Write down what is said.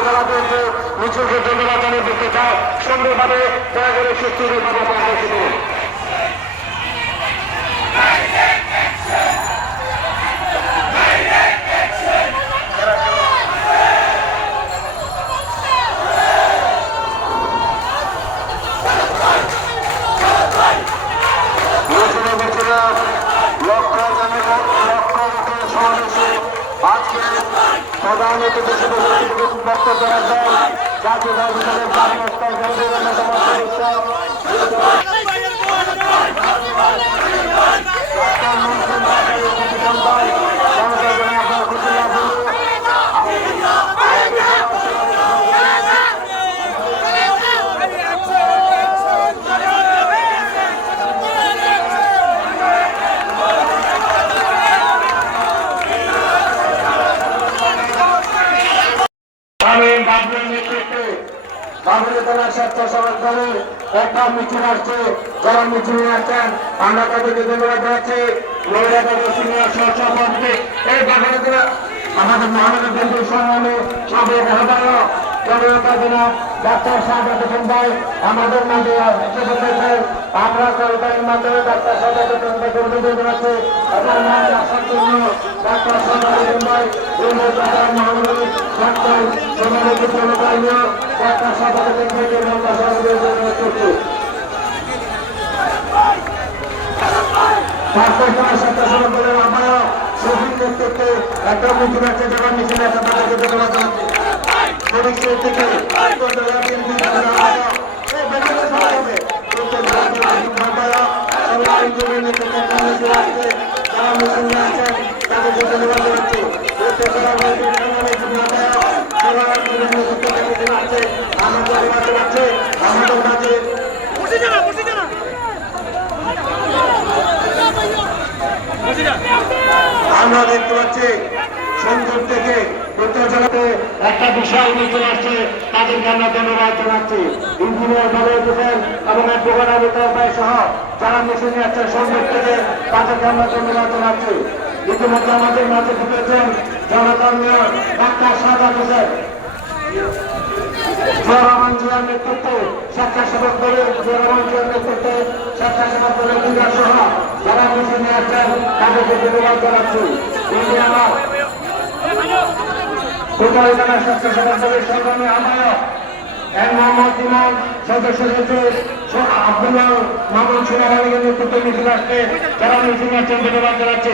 উপজেলা বিএনপি মিছিলকে ধন্যবাদ জানিয়ে দিতে চাই। সুন্দরভাবে দয়া করে সুস্থভাবে প্রকাশিত করুন। আজকে প্রধান অতিথি বক্তব্য রাখবেন জাতীয় দলের একটা মিছিল আসছে। যারা মিছিল নিয়ে আসছেন আমরা তাদেরকে ধন্যবাদ জানাচ্ছি। এই বাংলাদেশ আমাদের মহানগর বিএনপির সংগ্রামে সাবেক আহ্বায়ক জনতা জনাব ডাক্তার সাদেক হোসেন ভাই আমাদের মাঝে আপনারা সরকারের মাধ্যমে ডাক্তার সাদেক হোসেন ভাই কর্মীদের জানাচ্ছে এবং আসার জন্য ডাক্তার সাদেক হোসেন ভাই মহানগরী ডাক্তার সমাজের জনতা ডাক্তার সাদেক হোসেন ভাইকে আমরা সহযোগিতা করছি। একটা মিছিল আছে যারা মিছিল আছে তাদেরকে ধন্যবাদ জানাচ্ছি। থেকে আমাদের কাছে আমরা দেখতে পাচ্ছি সুন্দর থেকে উত্তর জেলাতে একটা বিশাল মিছিল আসছে। তাদেরকে আমরা ধন্যবাদ জানাচ্ছি। ইঞ্জিনিয়ার ভালো হোসেন এবং ভাই সহ যারা মিছিল নিয়ে আসছে সুন্দর থেকে তাদেরকে আমরা ধন্যবাদ জানাচ্ছি। ইতিমধ্যে আমাদের মাঝে ঢুকেছেন জনতার মেয়র ডাক্তার সাদাত হোসেন জয়রহমান জিয়ার নেতৃত্বে স্বেচ্ছাসেবক দলের জয়রহমান জিয়ার নেতৃত্বে স্বেচ্ছাসেবক দলের লিডার সহ যারা মিছিল নিয়ে আসছেন তাদেরকে ধন্যবাদ জানাচ্ছি। স্বেচ্ছাসেবক দলের সংগ্রামী আহ্বায়ক মোহাম্মদ ইমাম সদস্য সচিব আব্দুল্লাহ মামুন সোনার আলীর নেতৃত্বে মিছিল আসছে। যারা মিছিল আসছেন ধন্যবাদ জানাচ্ছি।